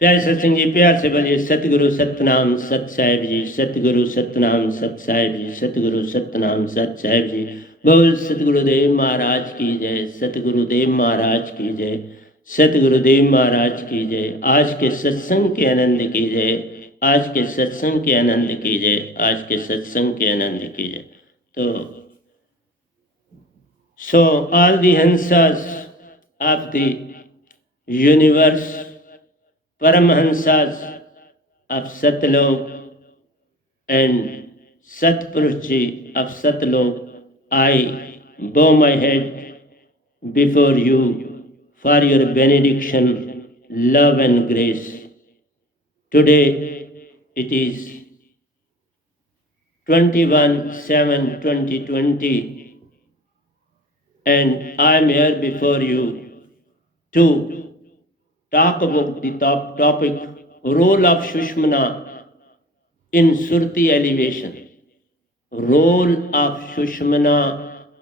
प्यारे सत्संग जी, प्यार से बोलिए सतगुरु सतनाम सत साहिब जी, सतगुरु सतनाम सत साहिब जी, सतगुरु सतनाम सत साहिब जी। बोल सतगुरुदेव महाराज की जय, सतगुरुदेव महाराज की जय, सतगुरुदेव महाराज की जय। आज के सत्संग के आनंद की जय, आज के सत्संग के आनंद की जय, आज के सत्संग के आनंद की जय। तो so all the hansas of the universe, Paramahansas of Satlok and Satpurushi of Satlok, I bow my head before you for your benediction, love and grace. Today it is 21/7/2020 and I am here before you to talk about the topic role of Sushmina in Surti elevation. Role of Sushmina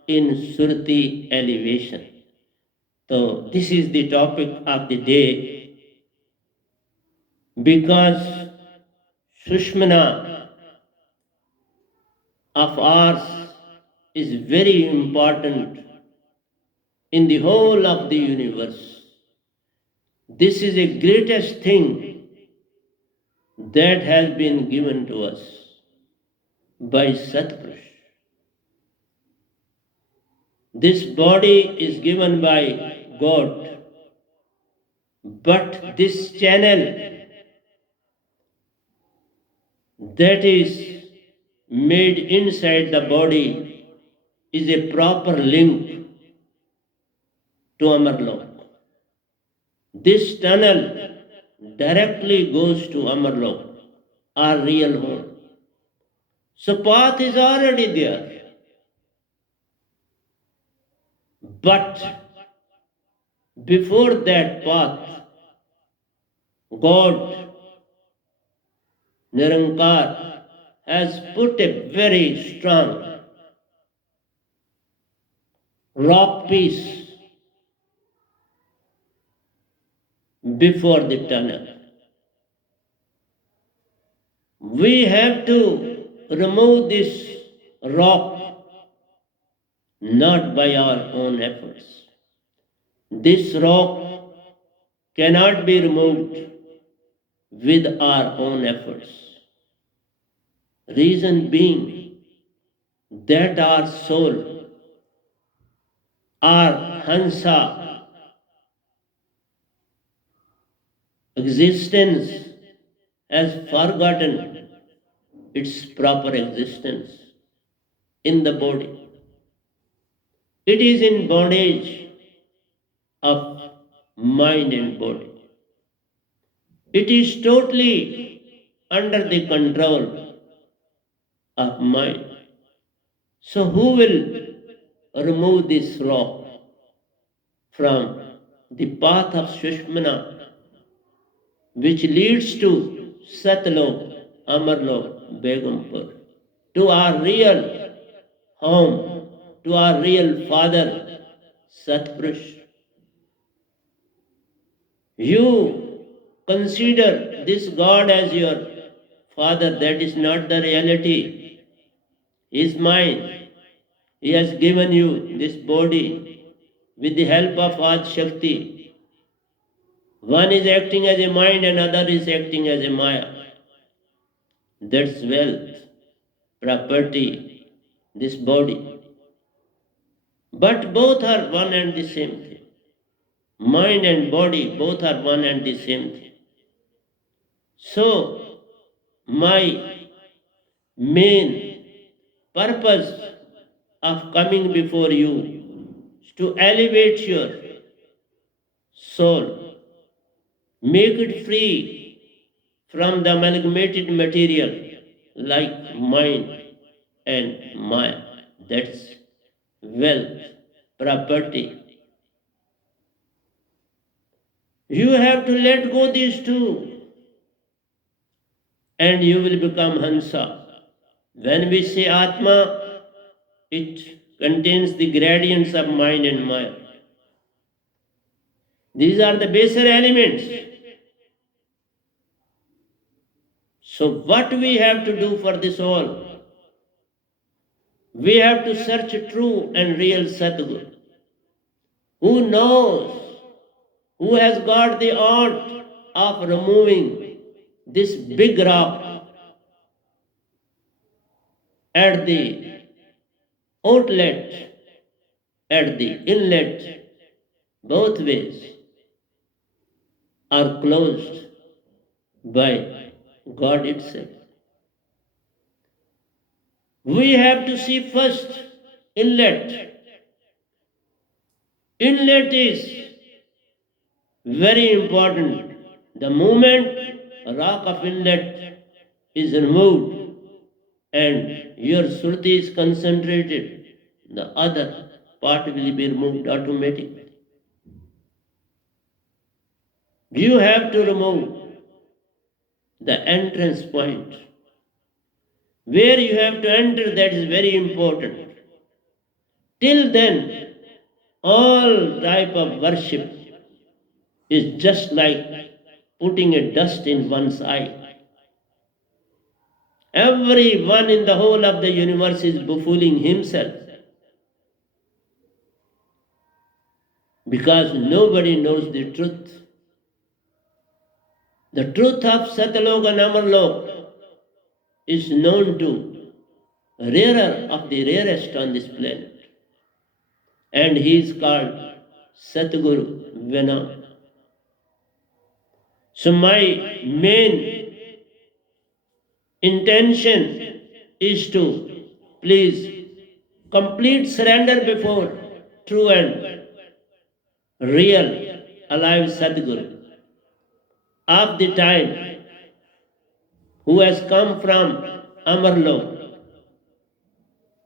in Surti elevation. So this is the topic of the day because Sushmina of ours is very important in the whole of the universe. This is the greatest thing that has been given to us by Satpurush. This body is given by God, but this channel that is made inside the body is a proper link to Amarlok. This tunnel directly goes to Amarlok, our real home. So path is already there. But before that path, God, Nirankar, has put a very strong rock piece before the tunnel. We have to remove this rock not by our own efforts. This rock cannot be removed with our own efforts. Reason being that our soul, our Hansa existence has forgotten its proper existence in the body. It is in bondage of mind and body. It is totally under the control of mind. So who will remove this rock from the path of Sushmina, which leads to Satlok, Amarlok, Begumpur, to our real home, to our real father, Satpurush? You consider this God as your father. That is not the reality. He is mine. He has given you this body with the help of Ad Shakti. One is acting as a mind and other is acting as a Maya. That's wealth, property, this body. But both are one and the same thing. Mind and body both are one and the same thing. So, my main purpose of coming before you is to elevate your soul, make it free from the amalgamated material like mind and Maya. That's wealth, property. You have to let go these two and you will become Hansa. When we say Atma, it contains the gradients of mind and Maya. These are the baser elements. So what we have to do for this all? We have to search true and real Sadguru, who knows, who has got the art of removing this big rock at the outlet, at the inlet, both ways are closed by God itself. We have to see first inlet. Inlet is very important. The moment a rock of inlet is removed and your Surti is concentrated, the other part will be removed automatically. You have to remove the entrance point. Where you have to enter, that is very important. Till then, all type of worship is just like putting a dust in one's eye. Everyone in the whole of the universe is befooling himself because nobody knows the truth. The truth of Satlok and Amarlok is known to rarer of the rarest on this planet. And he is called Satguru Vena. So my main intention is to please complete surrender before true and real alive Sadguru of the time who has come from Amarlok,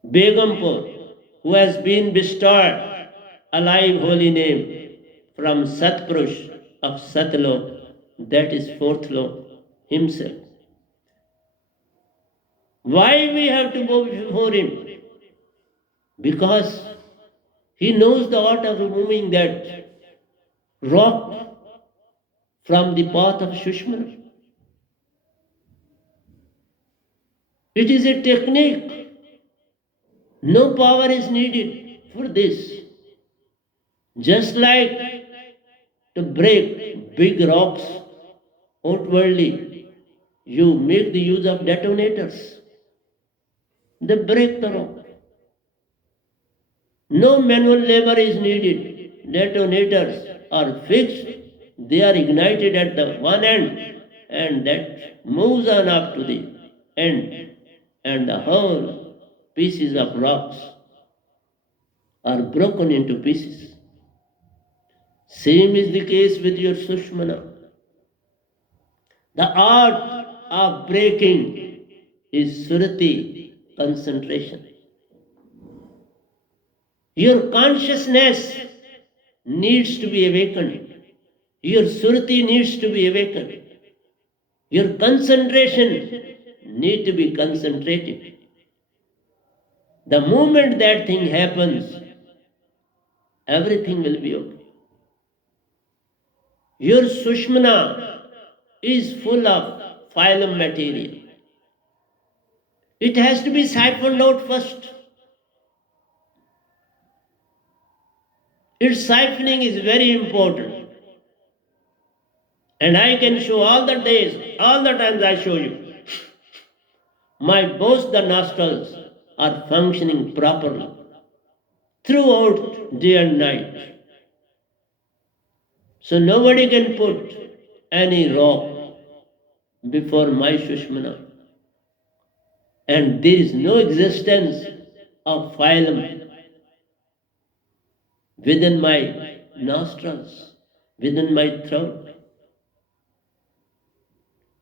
Begumpur, who has been bestowed alive holy name from Satpurush of Satlok, that is fourth lok, himself. Why we have to go before him? Because he knows the art of removing that rock from the path of Sushma. It is a technique. No power is needed for this. Just like to break big rocks outwardly, you make the use of detonators. They break the rock. No manual labor is needed. Detonators are fixed. They are ignited at the one end and that moves on up to the end. And the whole pieces of rocks are broken into pieces. Same is the case with your sushmana. The art of breaking is surti, concentration. Your consciousness needs to be awakened. Your surti needs to be awakened. Your concentration needs to be concentrated. The moment that thing happens, everything will be okay. Your sushmana is full of phylum material. It has to be siphoned out first. Its siphoning is very important. And I can show all the days, all the times I show you. Both the nostrils are functioning properly throughout day and night. So nobody can put any rock before my Sushmana. And there is no existence of phylum within my nostrils, within my throat.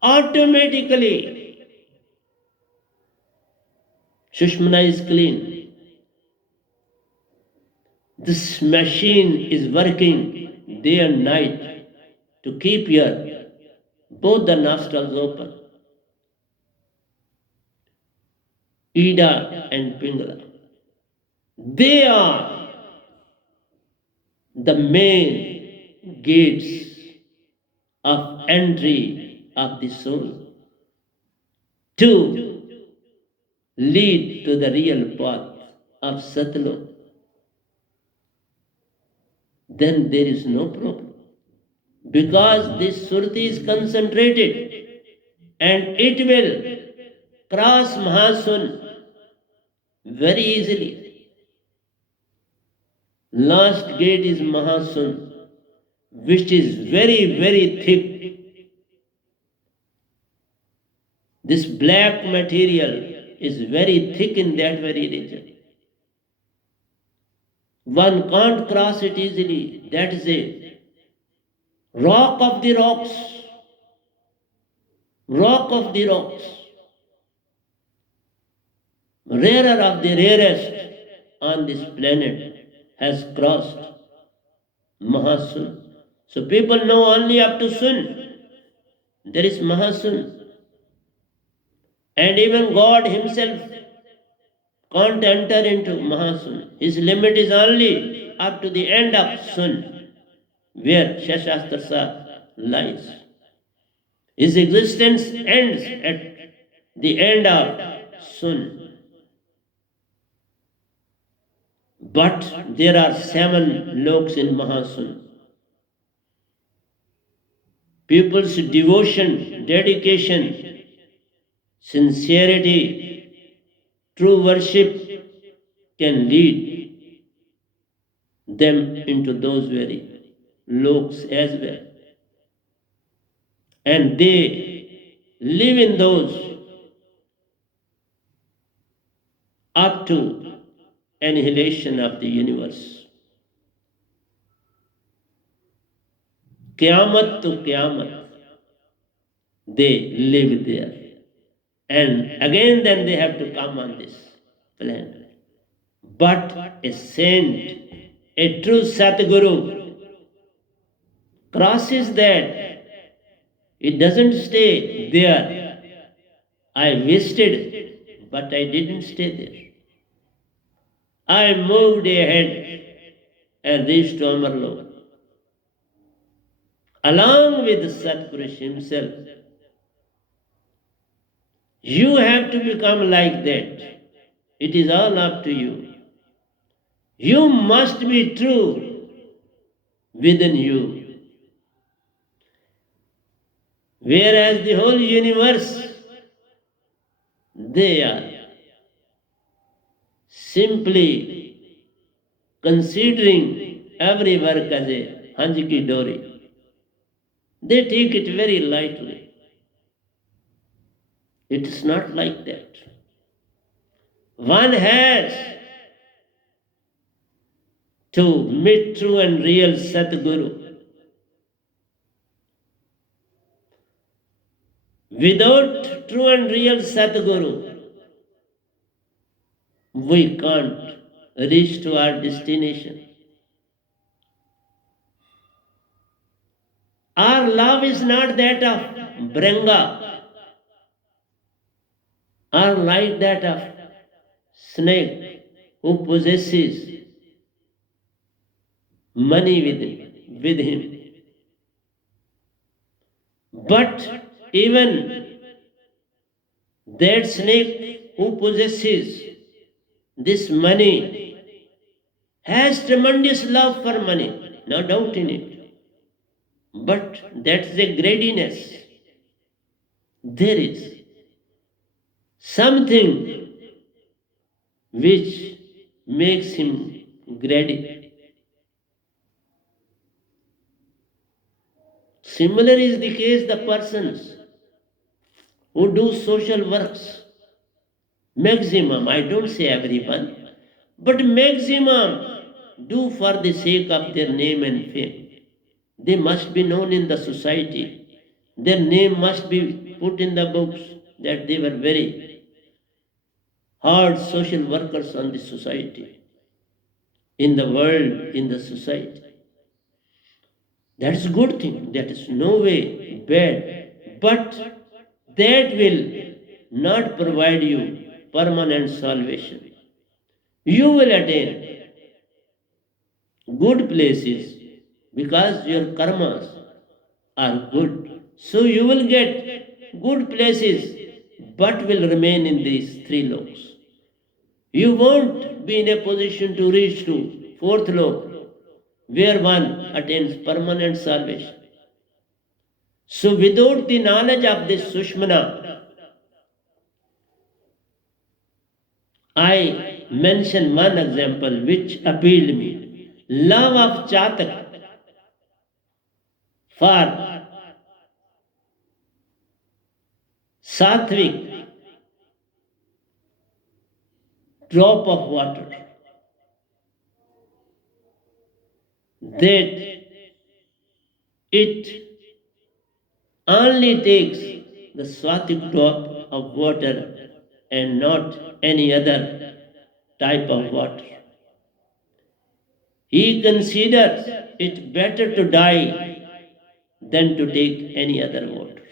Automatically, Sushmana is clean. This machine is working day and night to keep your both the nostrils open. Ida and Pingala. They are the main gates of entry of the soul. to lead to the real path of Satlok, then there is no problem. Because this Surti is concentrated and it will cross Mahasun very easily. Last gate is Mahasun, which is very, very thick. This black material is very thick in that very region. One can't cross it easily. That is a rock of the rocks. Rock of the rocks. Rarer of the rarest on this planet has crossed Mahasun. So people know only up to Sun. There is Mahasun. And even God Himself can't enter into Mahasun. His limit is only up to the end of Sun, where Shashastrasa lies. His existence ends at the end of Sun. But there are 7 Lokes in Mahasun. People's devotion, dedication, sincerity, true worship can lead them into those very Lokes as well. And they live in those up to annihilation of the universe. Qyamat to Qyamat, they live there. And again, then they have to come on this planet. But a saint, a true Satguru, crosses that. It doesn't stay there. I visited, but I didn't stay there. I moved ahead and reached to Amarlok. Along with Satguru himself, you have to become like that. It is all up to you. You must be true within you. Whereas the whole universe, they are simply considering every work as a hanjiki dori. They take it very lightly. It is not like that. One has to meet true and real Satguru. Without true and real Satguru, we can't reach to our destination. Our love is not that of Branga or like that of snake who possesses money with him. But even that snake who possesses this money has tremendous love for money, no doubt in it. But that's a greediness. There is something which makes him greedy. Similar is the case the persons who do social works. Maximum, I don't say everyone, but maximum do for the sake of their name and fame. They must be known in the society. Their name must be put in the books that they were very hard social workers on the society, in the world, in the society. That is a good thing. That is no way bad. But that will not provide you permanent salvation. You will attain good places because your karmas are good. So you will get good places, but will remain in these three loks. You won't be in a position to reach to fourth lok, where one attains permanent salvation. So without the knowledge of this sushmana, I mention one example which appealed me. Love of Chatak for sattvic drop of water, that it only takes the swatic drop of water and not any other type of water. He considers it better to die than to take any other water.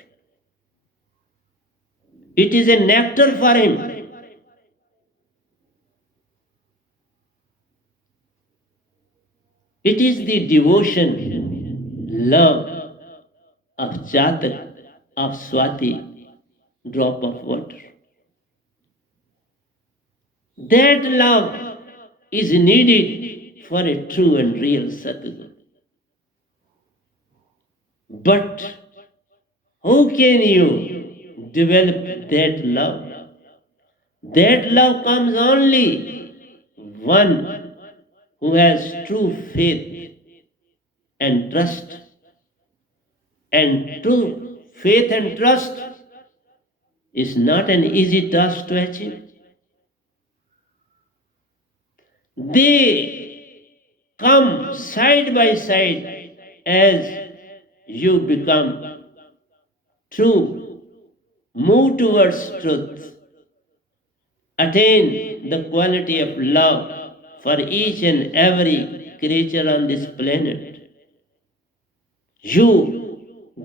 It is a nectar for him. It is the devotion, love of Jatak, of Swati, drop of water. That love is needed for a true and real Sadguru. But how can you develop that love? That love comes only one who has true faith and trust. And true faith and trust is not an easy task to achieve. They come side by side as you become true, move towards truth, attain the quality of love for each and every creature on this planet. You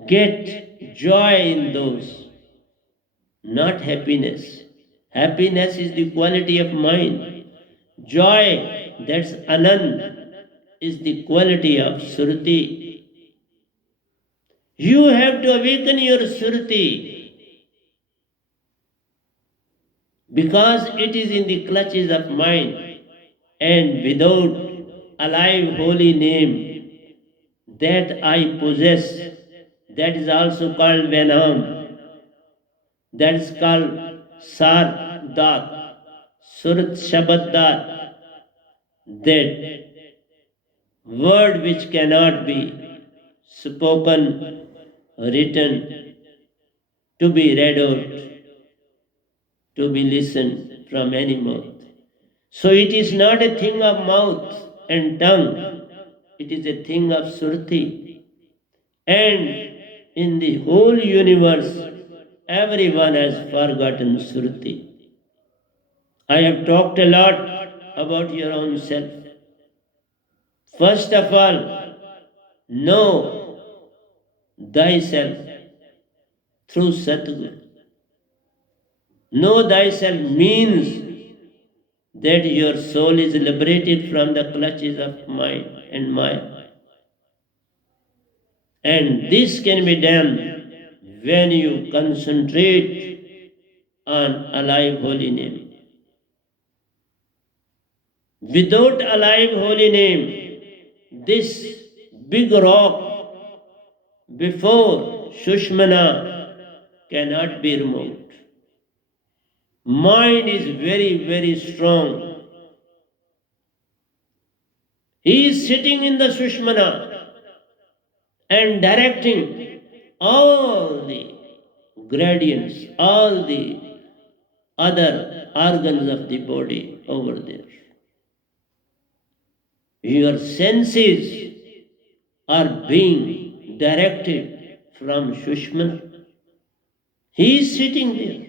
get joy in those, not happiness. Happiness is the quality of mind. Joy, that's Anand, is the quality of Surti. You have to awaken your Surti because it is in the clutches of mind, and without alive holy name that I possess, that is also called Venam, that is called Sardat, Surat Shabaddat, that word which cannot be spoken, written, to be read out, to be listened from any mouth. So it is not a thing of mouth and tongue, it is a thing of Surti. And in the whole universe, everyone has forgotten Surti. I have talked a lot about your own self. First of all, know thyself through Satguru. Know thyself means that your soul is liberated from the clutches of mind and Maya. And this can be done when you concentrate on alive holy name. Without alive holy name, this big rock before Sushmana cannot be removed. Mind is very, very strong. He is sitting in the Sushmana and directing all the gradients, all the other organs of the body over there. Your senses are being directed from Sushmana. He is sitting there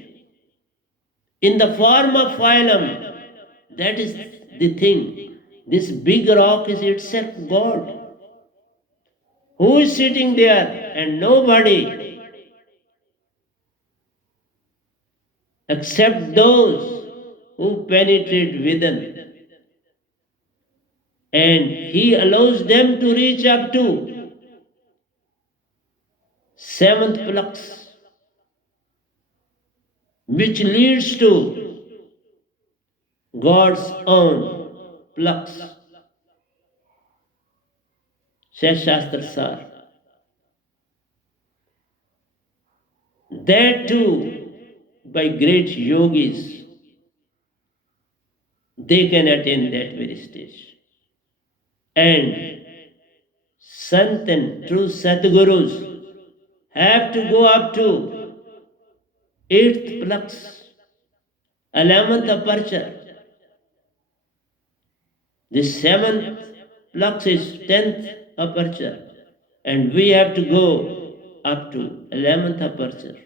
in the form of phylum. That is the thing. This big rock is itself God. Who is sitting there? And nobody except those who penetrate within. And He allows them to reach up to seventh flux. which leads to God's own flux, says Shastra Sar. That too, by great yogis, they can attain that very stage. And Sant and true Sadgurus have to go up to eighth flux, 11th aperture. The seventh flux is 10th aperture, and we have to go up to 11th aperture.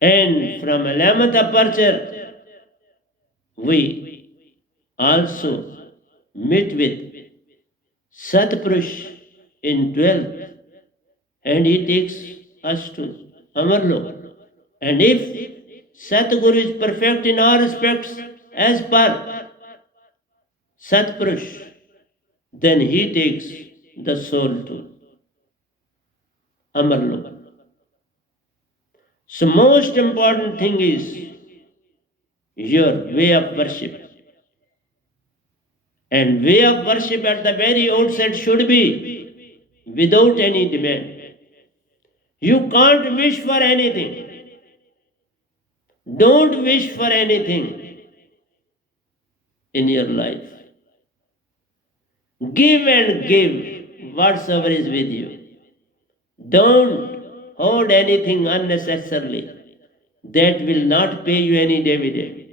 And from 11th aperture, we also meet with Satpurush in 12th, and he takes us to Amarlok. And if Satguru is perfect in all respects as per Satpurush, then he takes the soul to Amarlok. So most important thing is your way of worship. And way of worship at the very outset should be without any demand. You can't wish for anything. Don't wish for anything in your life. Give and give whatsoever is with you. Don't hold anything unnecessarily. That will not pay you any dividend.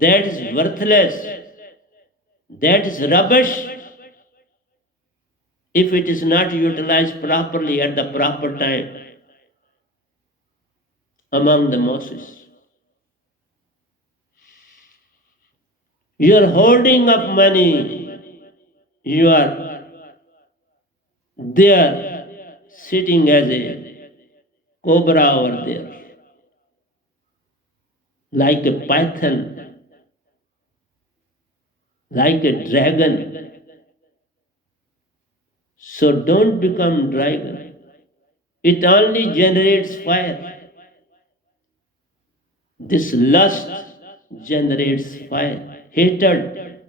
That is worthless. That is rubbish if it is not utilized properly at the proper time among the masses. You are holding up money. You are there sitting as a cobra over there, like a python, like a dragon. So don't become dragon. It only generates fire. This lust generates fire, hatred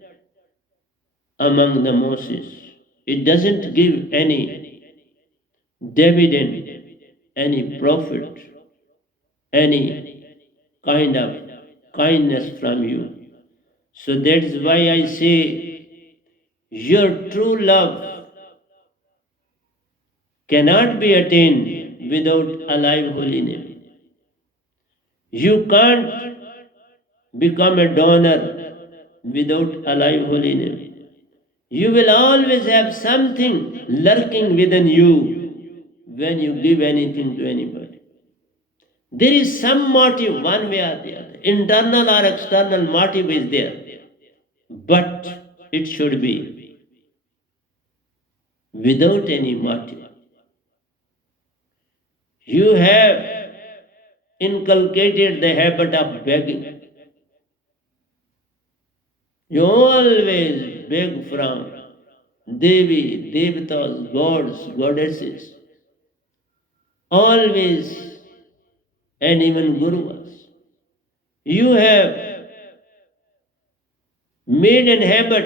among the masses. It doesn't give any dividend, any profit, any kind of kindness from you. So that's why I say your true love cannot be attained without alive holy name. You can't become a donor without alive holy name. You will always have something lurking within you when you give anything to anybody. There is some motive, one way or the other. Internal or external motive is there. But it should be without any motive. You have inculcated the habit of begging. You always beg from Devi, Devatas, gods, goddesses. Always, and even Gurus. You have made an habit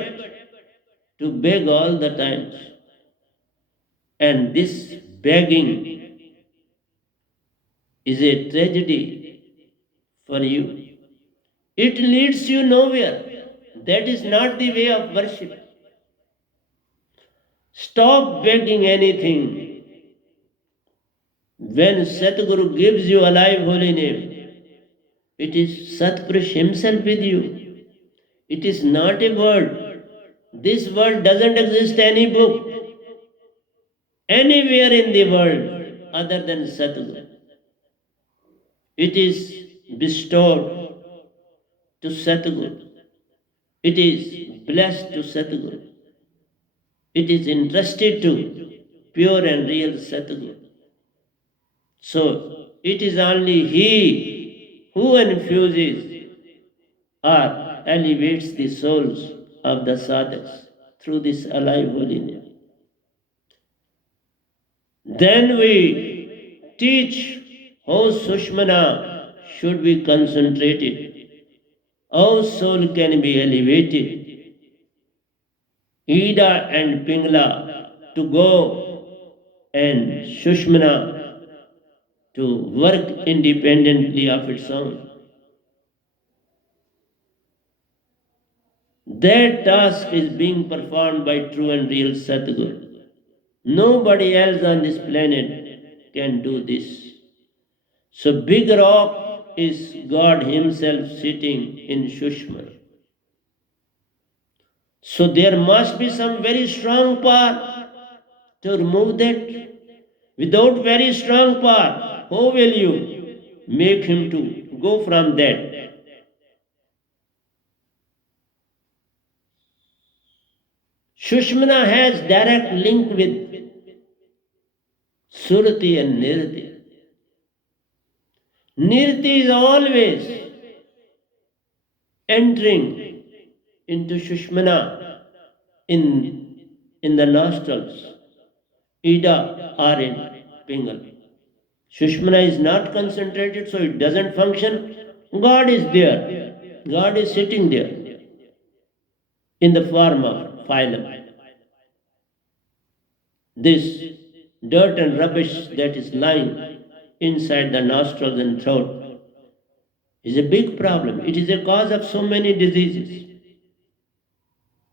to beg all the times. And this begging is a tragedy for you. It leads you nowhere. That is not the way of worship. Stop begging anything. When Satguru gives you alive holy name, it is Satpurush himself with you. It is not a word. This word doesn't exist any book anywhere in the world other than Satguru. It is bestowed to Satguru. It is blessed to Satguru. It is entrusted to pure and real Satguru. So it is only He who infuses or elevates the souls of the sadhaks through this alive holy name. Then we teach how Sushmana should be concentrated, how soul can be elevated, Ida and Pingla to go and Sushmana to work independently of its own. That task is being performed by true and real Satguru. Nobody else on this planet can do this. So big rock is God Himself sitting in Sushma. So there must be some very strong power to remove that. Without very strong power, how will you make him to go from that? Sushmina has direct link with Surti and Nirti. Nirti is always entering into Sushmina in the nostrils, Ida or in Pingal. Sushmana is not concentrated, so it doesn't function. God is there. God is sitting there in the form of phylum. This dirt and rubbish that is lying inside the nostrils and throat is a big problem. It is a cause of so many diseases.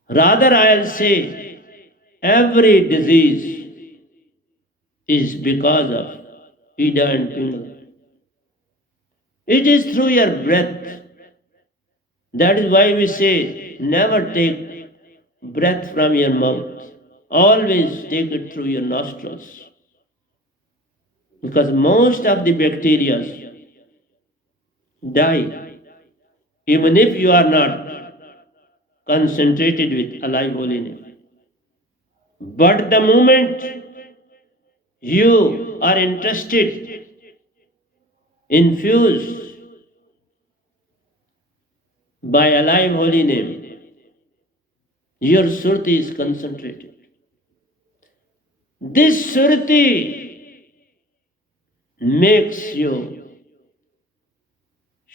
Rather, I'll say every disease is because of Ida and Pingala. It is through your breath. That is why we say never take breath from your mouth. Always take it through your nostrils. Because most of the bacteria die even if you are not concentrated with alive holy name. But the moment you are interested, infused by alive holy name, your Surti is concentrated. This Surti makes you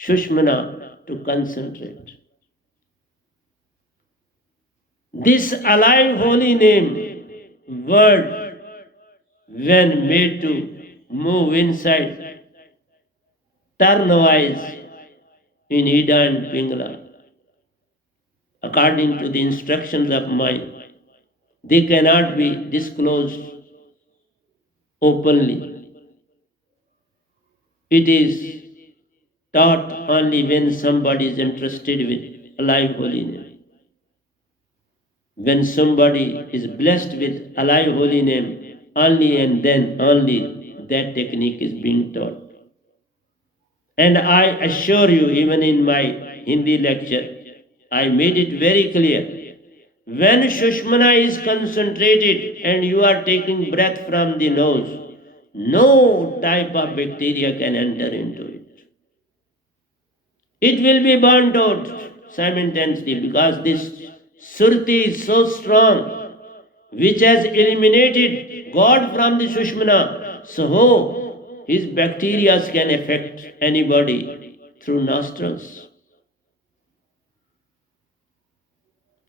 Sushmana to concentrate. This alive holy name word, when made to move inside, turn-wise in Ida and Pingala, according to the instructions of mind, they cannot be disclosed openly. It is taught only when somebody is interested with alive holy name. When somebody is blessed with alive holy name, only and then only that technique is being taught. And I assure you, even in my Hindi lecture, I made it very clear. When Sushmana is concentrated and you are taking breath from the nose, no type of bacteria can enter into it. It will be burnt out simultaneously because this Surti is so strong, which has eliminated God from the Sushmana. So how his bacteria can affect anybody through nostrils?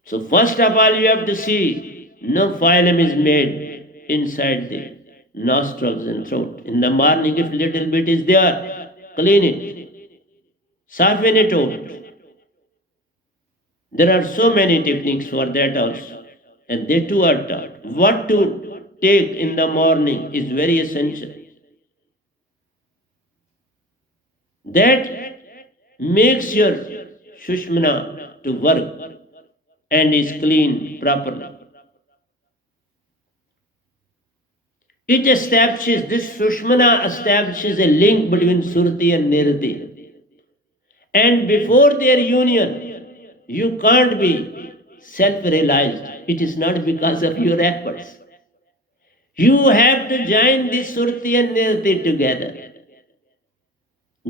So first of all, you have to see no phylum is made inside the nostrils and throat. In the morning, if little bit is there, clean it, soften it out. There are so many techniques for that also, and they too are taught. What to take in the morning is very essential. That makes your Sushmana to work and is clean properly. It establishes, this Sushmana establishes a link between Surti and Nirti. And before their union, you can't be self-realized. It is not because of your efforts. You have to join this Surti and Nirti together.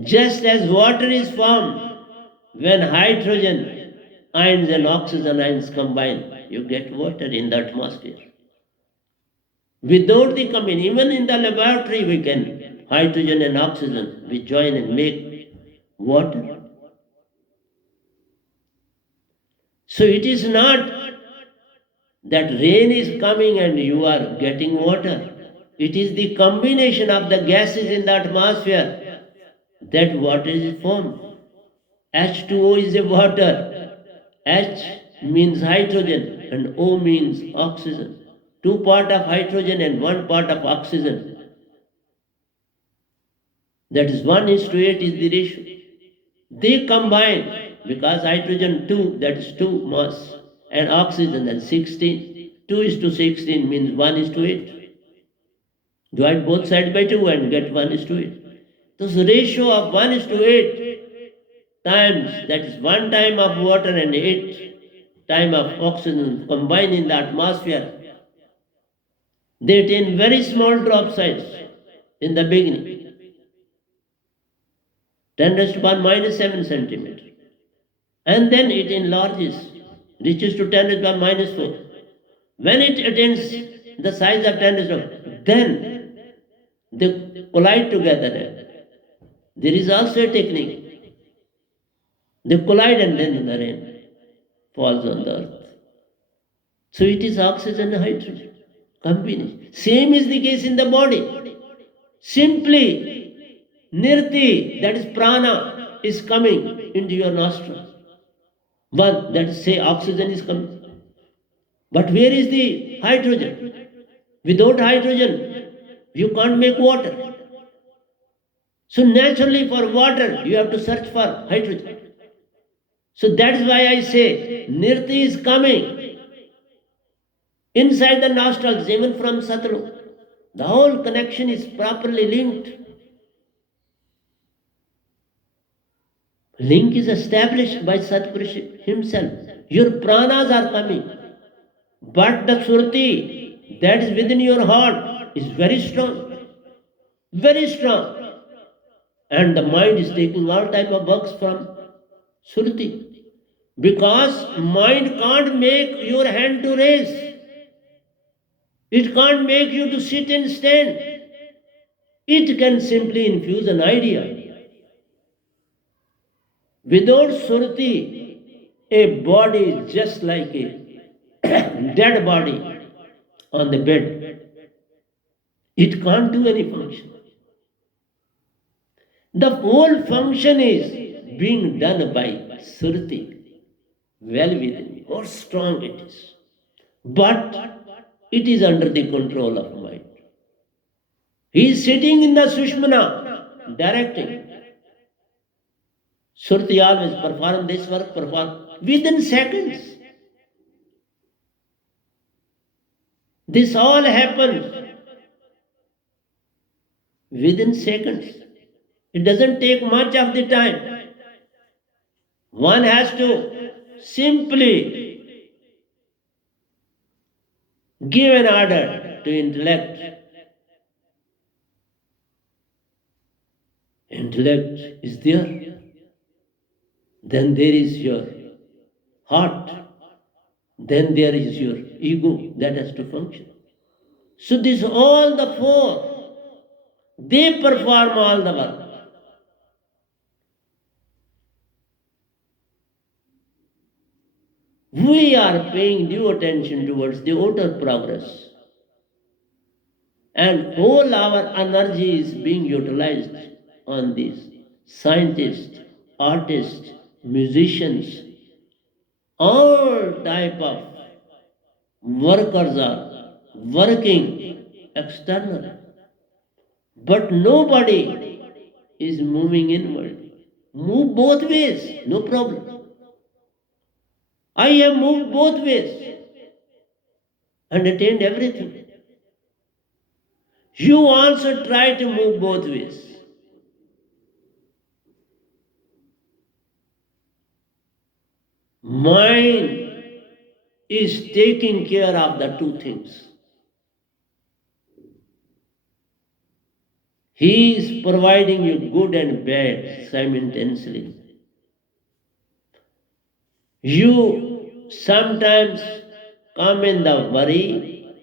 Just as water is formed when hydrogen ions and oxygen ions combine, you get water in the atmosphere. Without the combination, even in the laboratory we can hydrogen and oxygen, which join and make water. So it is not that rain is coming and you are getting water. It is the combination of the gases in the atmosphere that water is formed. H2O is a water. H means hydrogen and O means oxygen. Two part of hydrogen and one part of oxygen. That is 1:8 is the ratio. They combine because hydrogen 2, that is 2 mass, and oxygen that is 16. 2:16 means 1:8. Divide both sides by 2 and get 1:8. This ratio of 1:8 times, that is 1 time of water and 8 time of oxygen combined in the atmosphere. They attain very small drop size in the beginning, 10 raised to power minus 7 centimeter. And then it enlarges, reaches to 10 raised to power minus 4. When it attains the size of 10 raised to power, then they collide together. There is also a technique. They collide and then the rain falls on the earth. So it is oxygen and hydrogen combination. Same is the case in the body. Simply nirti, that is prana, is coming into your nostril. One, that is say oxygen is coming. But where is the hydrogen? Without hydrogen, you can't make water. So naturally for water, you have to search for hydrogen. So that's why I say nirti is coming inside the nostrils, even from Satlu. The whole connection is properly linked. Link is established by Satpurusha himself. Your pranas are coming. But the Surti that is within your heart is very strong. Very strong. And the mind is taking all type of works from Surti. Because mind can't make your hand to raise. It can't make you to sit and stand. It can simply infuse an idea. Without Surti, a body is just like a dead body on the bed. It can't do any function. The whole function is being done by Surti. Well within me, how strong it is. But it is under the control of mind. He is sitting in the sushmina, directing. Surti always perform this work, perform within seconds. This all happens within seconds. It doesn't take much of the time. One has to simply give an order to intellect. Intellect is there. Then there is your heart. Then there is your ego that has to function. So this all the four, they perform all the work. We are paying due attention towards the outer progress. And all our energy is being utilized on these scientists, artists, musicians, all type of workers are working externally. But nobody is moving inward. Move both ways, no problem. I have moved both ways and attained everything. You also try to move both ways. Mind is taking care of the two things. He is providing you good and bad simultaneously. You sometimes come in the worry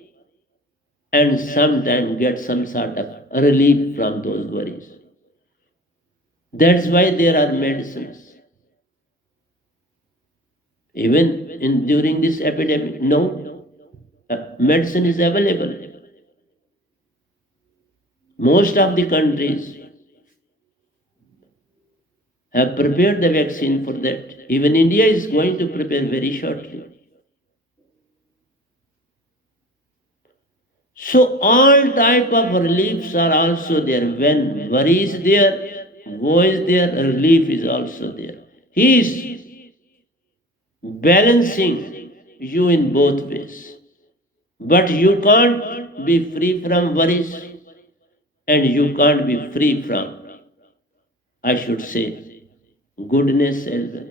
and sometimes get some sort of relief from those worries. That's why there are medicines. Even during this epidemic, no, medicine is available. Most of the countries have prepared the vaccine for that. Even India is going to prepare very shortly. So all type of reliefs are also there. When worry is there, woe is there, relief is also there. He is balancing you in both ways. But you can't be free from worries and you can't be free from, I should say, goodness as well.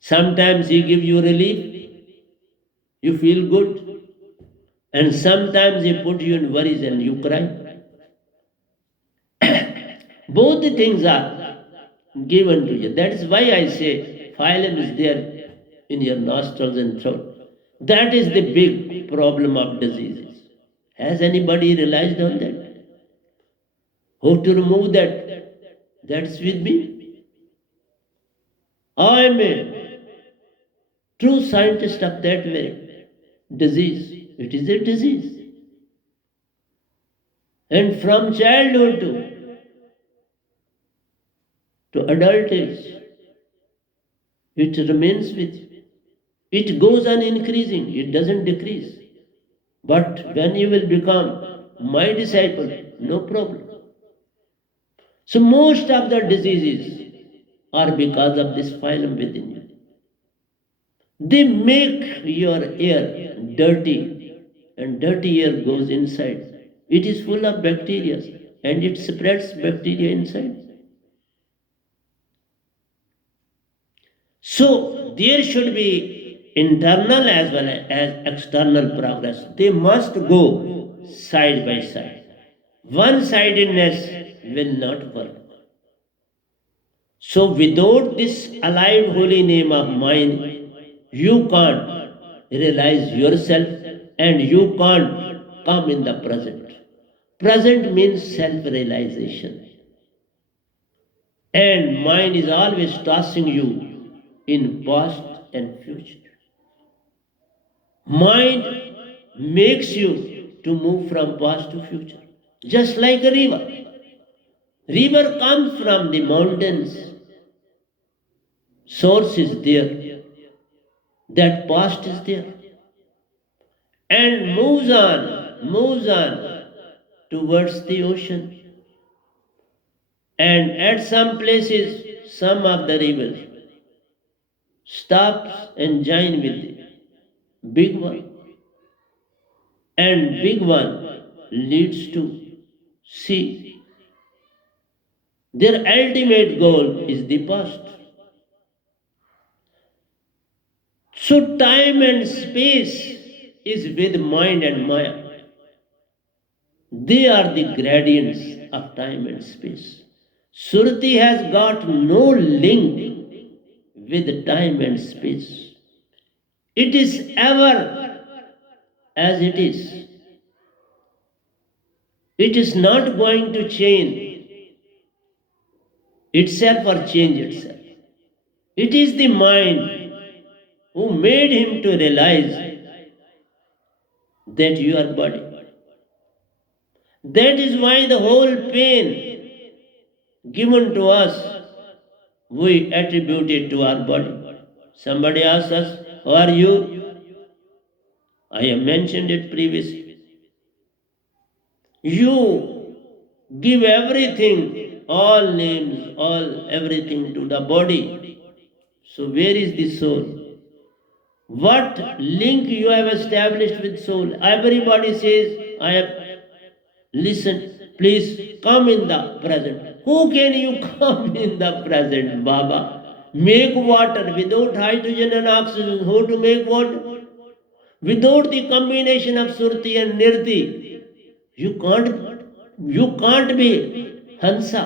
Sometimes he gives you relief, you feel good, and sometimes he put you in worries and you cry. Both the things are given to you. That is why I say phylum is there in your nostrils and throat. That is the big problem of diseases. Has anybody realized on that? How to remove that? That's with me. I am a true scientist of that very disease. It is a disease. And from childhood to adult age, it remains with you. It goes on increasing, it doesn't decrease. But when you will become my disciple, no problem. So most of the diseases are because of this phylum within you. They make your air dirty, and dirty air goes inside. It is full of bacteria, and it spreads bacteria inside. So there should be internal as well as external progress. They must go side by side. One-sidedness will not work. So without this alive holy name of mine, you can't realize yourself and you can't come in the present. Present means self-realization. And mind is always tossing you in past and future. Mind makes you to move from past to future. Just like a river. River comes from the mountains. Source is there. That past is there. And moves on towards the ocean. And at some places, some of the rivers stops and join with the big one. And big one leads to sea. Their ultimate goal is the past. So time and space is with mind and maya. They are the gradients of time and space. Surti has got no link with time and space. It is ever as it is. It is not going to change itself or change itself. It is the mind who made him to realize that you are body. That is why the whole pain given to us, we attribute it to our body. Somebody asks us, "Who are you?" I have mentioned it previously. You give everything, all names, all everything to the body. So where is the soul? What link you have established with soul? Everybody says, I have listened. Please come in the present. Who can you come in the present, Baba? Make water without hydrogen and oxygen. How to make water? Without the combination of Surti and Nirti, you can't be Hansa.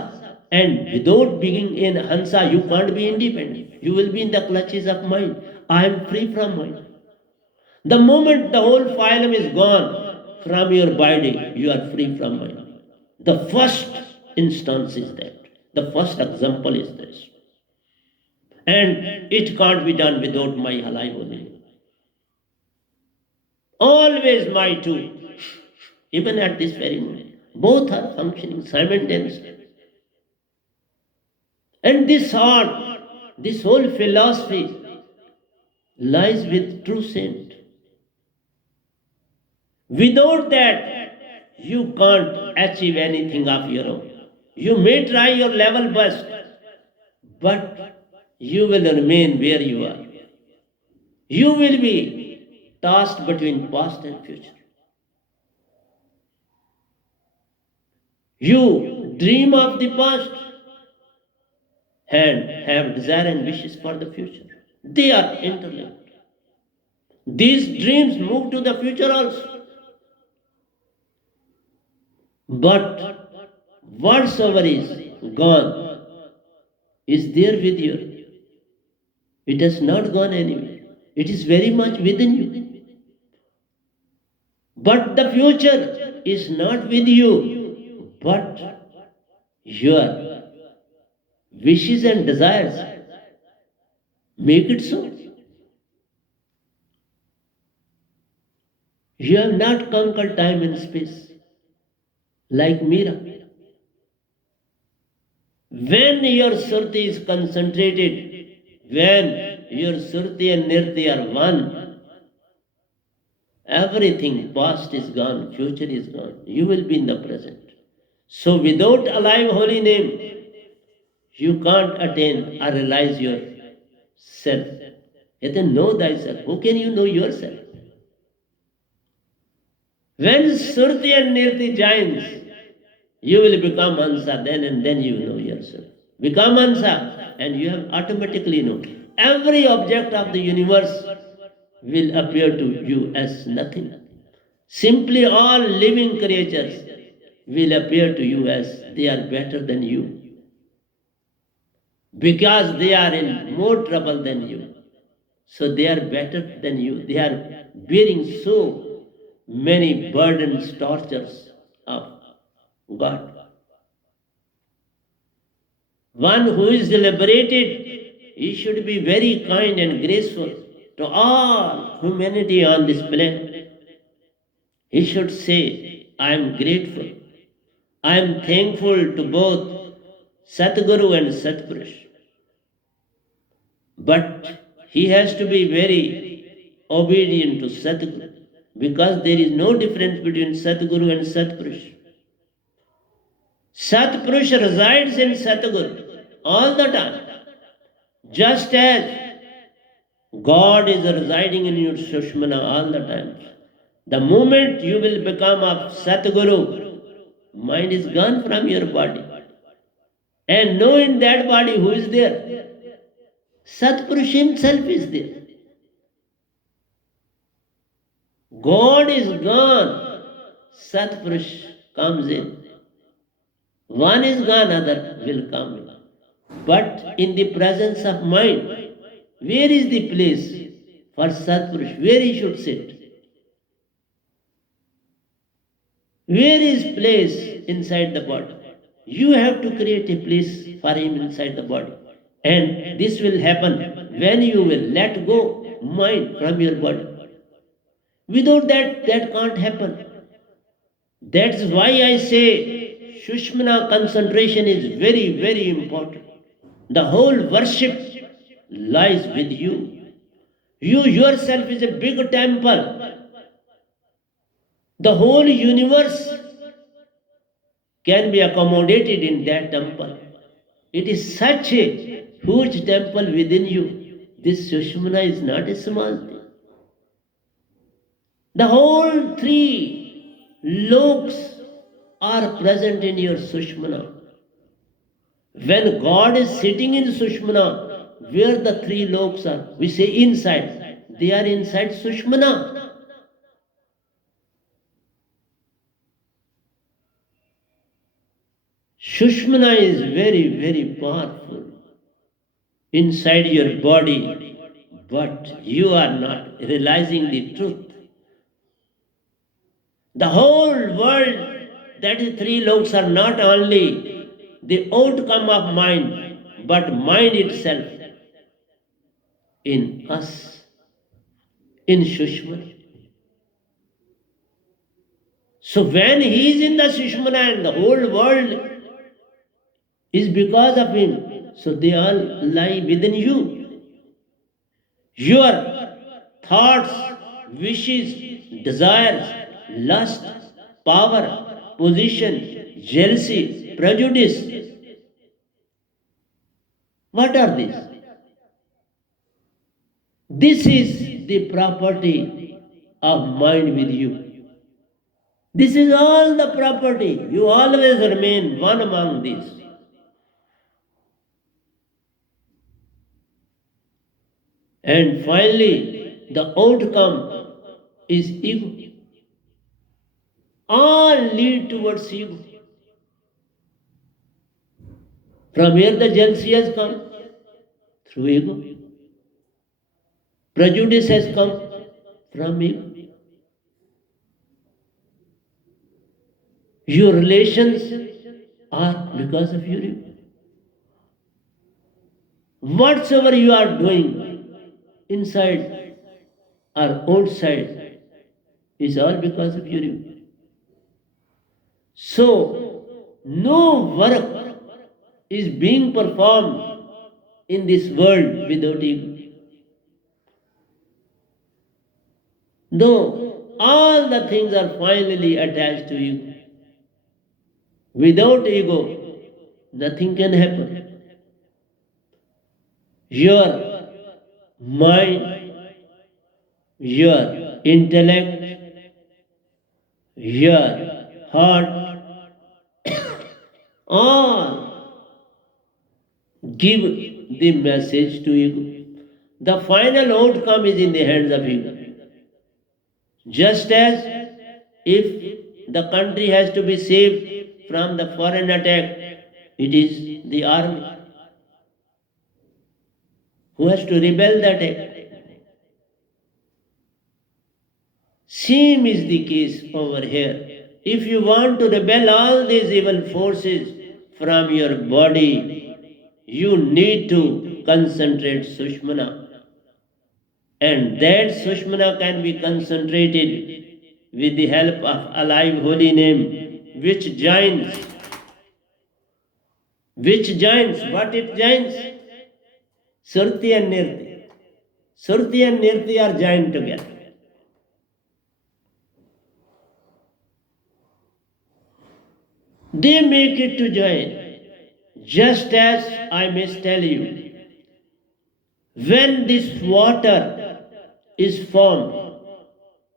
And without being in Hansa, you can't be independent. You will be in the clutches of mind. I am free from mind. The moment the whole phylum is gone from your body, you are free from mind. The first instance is that. The first example is this. And it can't be done without my alive only. Always my two, even at this very moment. Both are functioning simultaneously. And this art, this whole philosophy lies with true saint. Without that, you can't achieve anything of your own. You may try your level best, but you will remain where you are. You will be tossed between past and future. You dream of the past and have desire and wishes for the future. They are interlinked. These dreams move to the future also. But whatsoever is gone is there with you. It has not gone anywhere. It is very much within you. But the future is not with you, but your wishes and desires make it so. You have not conquered time and space like Mira. When your Surti is concentrated, when your Surti and Nirti are one, everything past is gone, future is gone. You will be in the present. So without alive holy name, you can't attain or realize your self. You then know thyself. How can you know yourself? When Surti and Nirti joins, you will become Ansa then and then you know yourself. Become Ansa and you have automatically known. Every object of the universe will appear to you as nothing. Simply all living creatures will appear to you as they are better than you. Because they are in more trouble than you. So they are better than you. They are bearing so many burdens, tortures of God. One who is liberated, he should be very kind and graceful to all humanity on this planet. He should say, I am grateful. I am thankful to both Satguru and Satpurush. But he has to be very obedient to Satguru because there is no difference between Satguru and Satpurush. Satpurush resides in Satguru all the time. Just as God is residing in your sushmina all the time. The moment you will become a Satguru, mind is gone from your body. And know in that body who is there. Satpurush himself is there. God is gone. Satpurush comes in. One is gone, other will come in. But in the presence of mind, where is the place for Satpurush? Where he should sit? Where is place inside the body? You have to create a place for him inside the body. And this will happen when you will let go mind from your body. Without that, that can't happen. That's why I say sushmina concentration is very, very important. The whole worship lies with you. You yourself is a big temple. The whole universe can be accommodated in that temple. It is such a huge temple within you. This Sushmina is not a small thing. The whole three Lokes are present in your Sushmina. When God is sitting in Sushmina, where the three Lokes are, we say inside. They are inside Sushmina. Sushmina is very, very powerful inside your body, but you are not realizing the truth. The whole world That is, three lokes are not only the outcome of mind, but mind itself in us, in Sushma. So when he is in the Sushmana and the whole world is because of him, so they all lie within you. Your thoughts, wishes, desires, lust, power, position, jealousy, prejudice. What are these? This is the property of mind with you. This is all the property. You always remain one among these. And finally, the outcome is ego. All lead towards ego. From where the jealousy has come? Through ego. Prejudice has come from ego. Your relations are because of your ego. Whatsoever you are doing inside or outside is all because of your ego. So, no work is being performed in this world without ego. No, all the things are finally attached to ego. Without ego, nothing can happen. Your mind, your intellect, your heart, all give the message to ego. The final outcome is in the hands of ego. Just as if the country has to be saved from the foreign attack, it is the army who has to rebel the attack. Same is the case over here. If you want to rebel all these evil forces from your body, you need to concentrate Sushmana. And that Sushmana can be concentrated with the help of alive holy name, which joins. What it joins? Surti and Nirti. Surti and Nirti are joined together. They make it to join. Just as I must tell you, when this water is formed,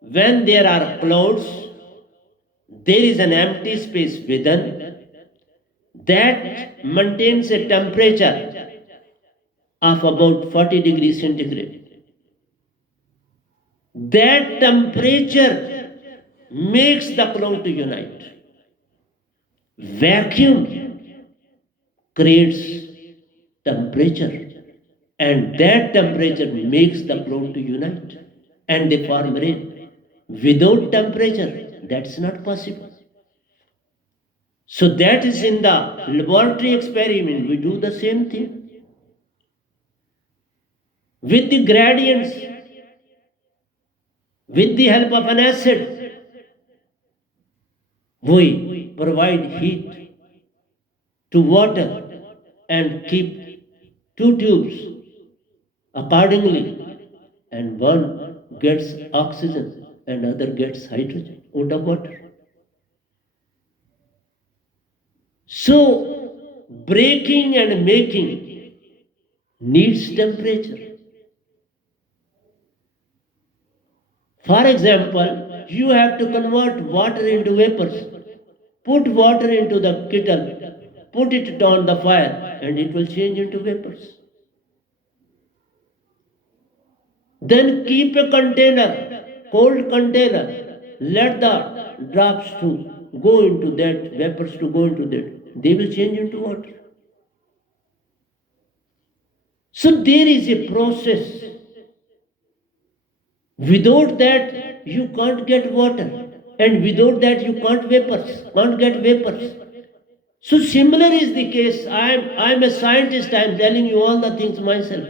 when there are clouds, there is an empty space within that maintains a temperature of about 40 degrees centigrade. That temperature makes the cloud to unite. Vacuum creates temperature, and that temperature makes the cloud to unite and they form rain. Without temperature, that's not possible. So that is in the laboratory experiment. We do the same thing with the gradients, with the help of an acid. We provide heat to water and keep two tubes accordingly, and one gets oxygen and other gets hydrogen out of water. So breaking and making needs temperature. For example, you have to convert water into vapors. Put water into the kettle, put it on the fire, and it will change into vapors. Then keep a container, cold container, let the drops to go into that, vapors to go into that. They will change into water. So there is a process. Without that, you can't get water. And without that you can't get vapors. So similar is the case. I'm a scientist, I'm telling you all the things myself.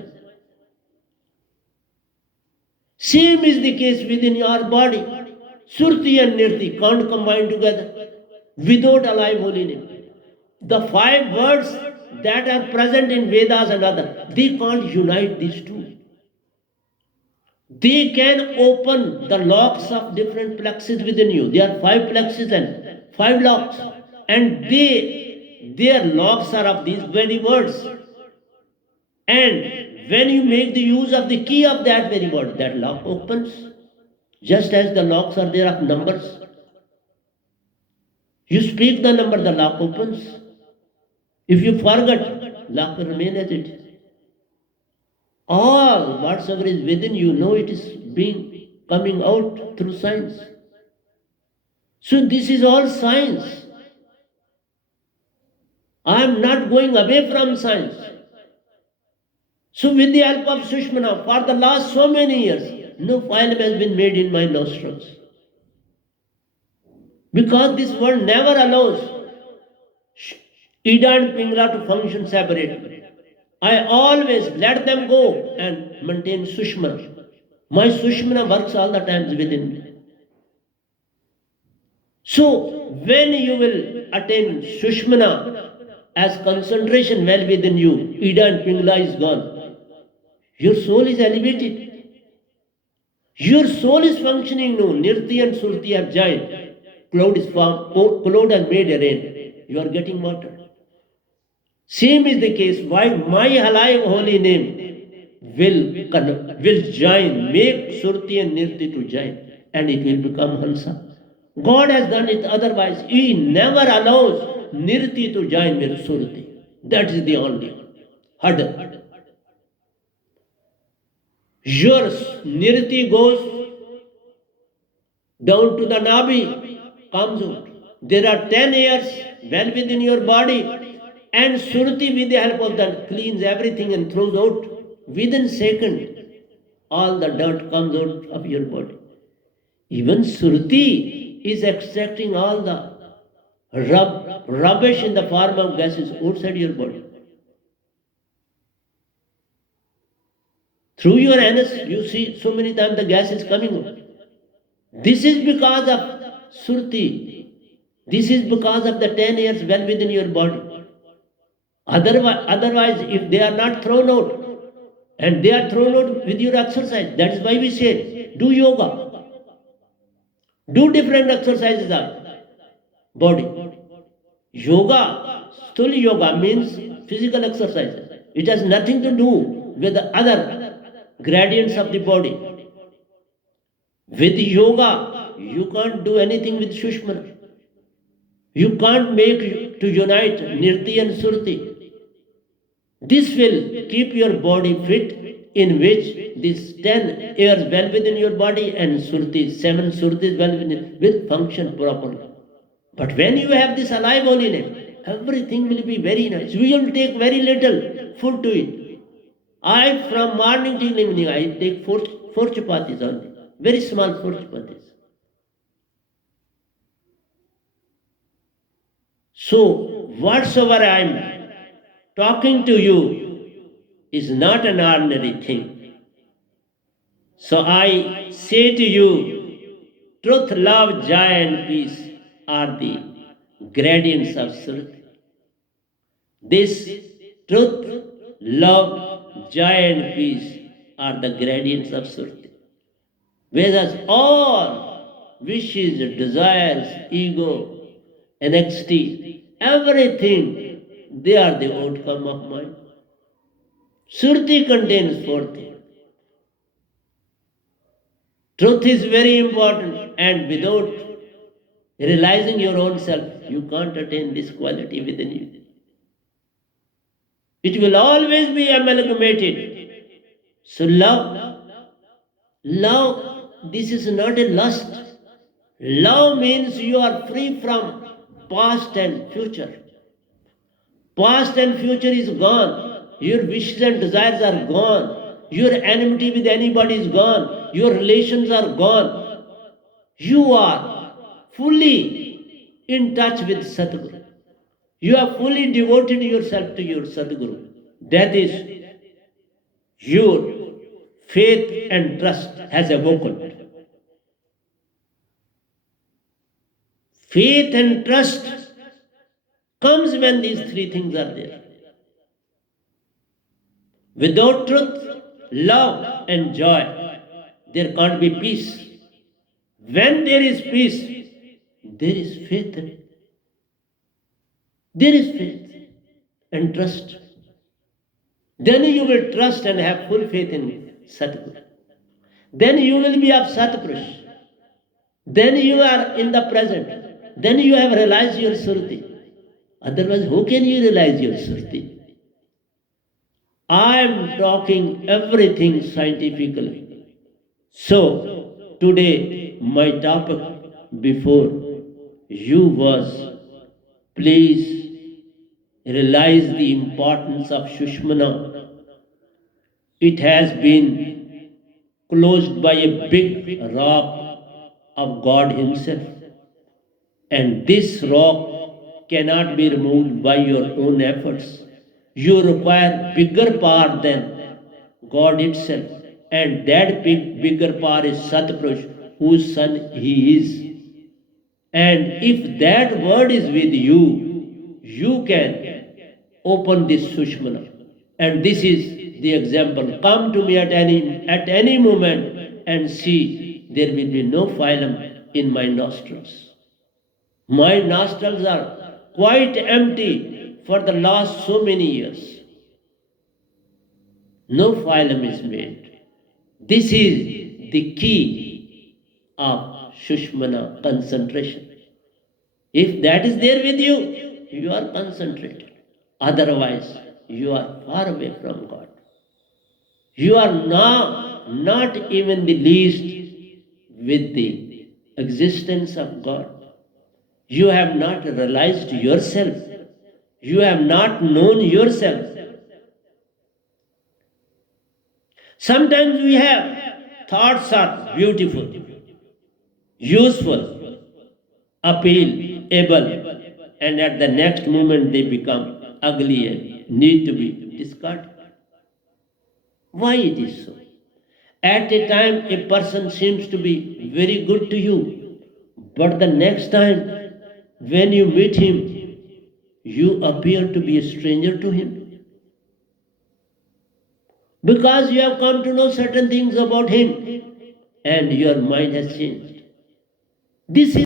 Same is the case within your body. Surti and Nirti can't combine together without alive holy name. The 5 words that are present in Vedas and other, they can't unite these two. They can open the locks of different plexus within you. There are 5 plexus and 5 locks. And their locks are of these very words. And when you make the use of the key of that very word, that lock opens. Just as the locks are there of numbers. You speak the number, the lock opens. If you forget, lock will remain as it is. All whatsoever is within you, know it is being coming out through science. So this is all science. I am not going away from science. So with the help of Sushmina, for the last so many years, no film has been made in my nostrils. Because this world never allows Ida and Pingala to function separately. I always let them go and maintain Sushma. My Sushmina works all the times within me. So when you will attain Sushmina as concentration well within you, Ida and Pingala is gone. Your soul is elevated. Your soul is functioning now. Nirti and Surti have joined. Cloud is formed. Cloud has made a rain. You are getting water. Same is the case. Why my alive holy name will join, make Surti and Nirti to join, and it will become Hansa. God has done it otherwise. He never allows Nirti to join with Surti. That is the only hurdle. Yours, Nirti goes down to the Nabi, comes out. There are 10 hairs well within your body, and Surti with the help of that cleans everything and throws out. Within second, all the dirt comes out of your body. Even Surti is extracting all the rubbish in the form of gases outside your body. Through your anus, you see so many times the gas is coming out. This is because of Surti. This is because of the 10 hairs well within your body. Otherwise, if they are not thrown out, and they are thrown out with your exercise, that is why we say, do yoga. Do different exercises of body. Yoga, Sthula yoga means physical exercise. It has nothing to do with the other gradients of the body. With yoga, you can't do anything with Sushma. You can't make to unite Nirti and Surti. This will keep your body fit, in which these 10 hairs well within your body and Surti, 7 Surtis well within, will function properly. But when you have this alive holy name, everything will be very nice. We will take very little food to eat. From morning till evening, I take four chapatis only. Very small 4 chapatis. So, whatsoever I am talking to you is not an ordinary thing. So I say to you, truth, love, joy and peace are the gradients of Surti. This truth, love, joy and peace are the gradients of Surti. Whereas all wishes, desires, ego, NXT, everything, they are the outcome of mind. Surti contains 4 things. Truth is very important, and without realizing your own self, you can't attain this quality within you. It will always be amalgamated. So love, this is not a lust. Love means you are free from past and future. Past and future is gone. Your wishes and desires are gone. Your enmity with anybody is gone. Your relations are gone. You are fully in touch with Sadguru. You have fully devoted yourself to your Sadguru. That is, your faith and trust has awoken. Faith and trust comes when these three things are there. Without truth, love, and joy, there can't be peace. When there is peace, there is faith. There is faith and trust. Then you will trust and have full faith in Satguru. Then you will be of Satpurush. Then you are in the present. Then you have realized your Surti. Otherwise, how can you realize your Surti? I am talking everything scientifically. So, today my topic before you was, please realize the importance of Sushmina. It has been closed by a big rock of God Himself. And this rock cannot be removed by your own efforts. You require bigger power than God itself. And that bigger power is Satpurush, whose son He is. And if that word is with you, you can open this Sushmana. And this is the example. Come to me at any moment and see there will be no phylum in my nostrils. My nostrils are quite empty for the last so many years. No phylum is made. This is the key of Sushmana concentration. If that is there with you, you are concentrated. Otherwise, you are far away from God. You are now not even the least with the existence of God. You have not realized yourself. You have not known yourself. Sometimes we have thoughts are beautiful, useful, appeal, able, and at the next moment they become ugly and need to be discarded. Why it is so? At a time a person seems to be very good to you, but the next time when you meet him, you appear to be a stranger to him. Because you have come to know certain things about him and your mind has changed. This is